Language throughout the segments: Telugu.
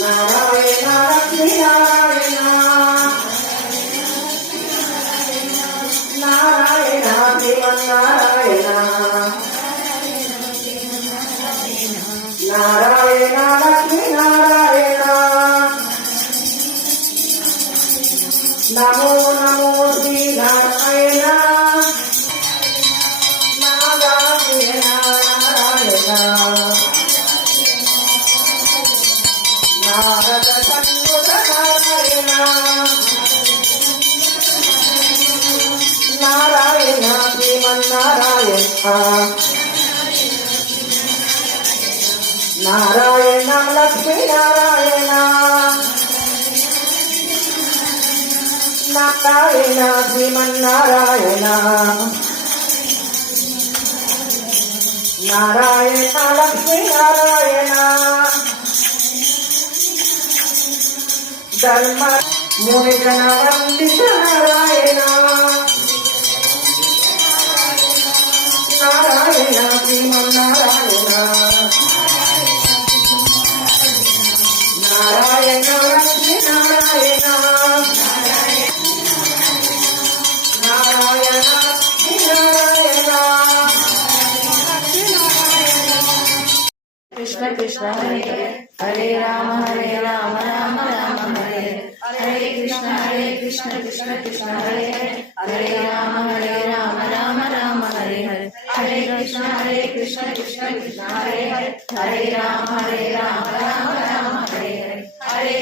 నారాయణ లక్ష్మీ నారాయణ నారాయణ శ్రీమన్నారాయణ నారాయణ లక్ష్మీ నారాయణ నమో నమో శ్రీ నారాయణ నారాయణ నారద సన్నుత నారాయణ నారాయణ శ్రీమన్నారాయణ నారాయణ లక్ష్మీ నారాయణ నారాయణ శ్రీమన్నారాయణ నారాయణ లక్ష్మీ నారాయణ ధర్మ మునిజన వందిత నారాయణ నారాయణ శ్రీమన్నారాయణ నారాయణ లక్ష్మీ నారాయణ నారాయణ నారాయణ కృష్ణ కృష్ణ హరే హరే రామ రామ రామ హరే హరే కృష్ణ కృష్ణ కృష్ణ హరే హరే రామ రామ రామ హరే హరే హరే కృష్ణ కృష్ణ కృష్ణ హరే హరే రామ రామ రామ హరే హరే హరే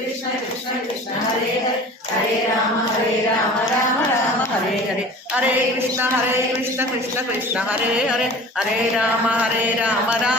కృష్ణ కృష్ణ కృష్ణ హరే హరే రామ రామ రామ హరే హరే హరే కృష్ణ కృష్ణ కృష్ణ హరే హరే హరే రామ రామ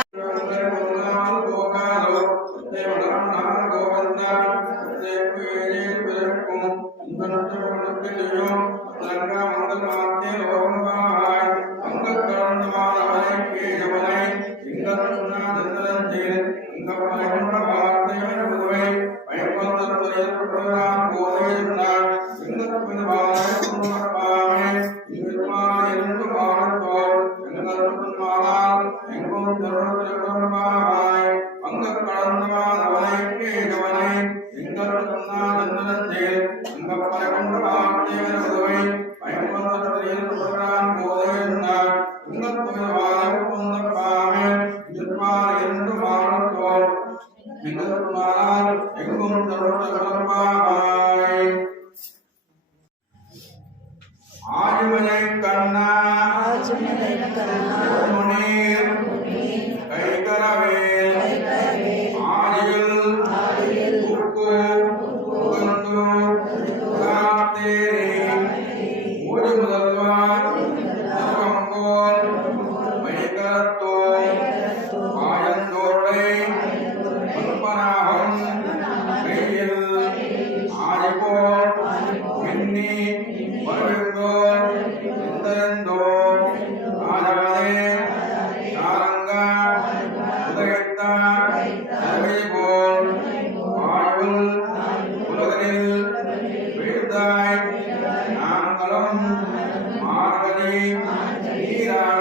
Margari,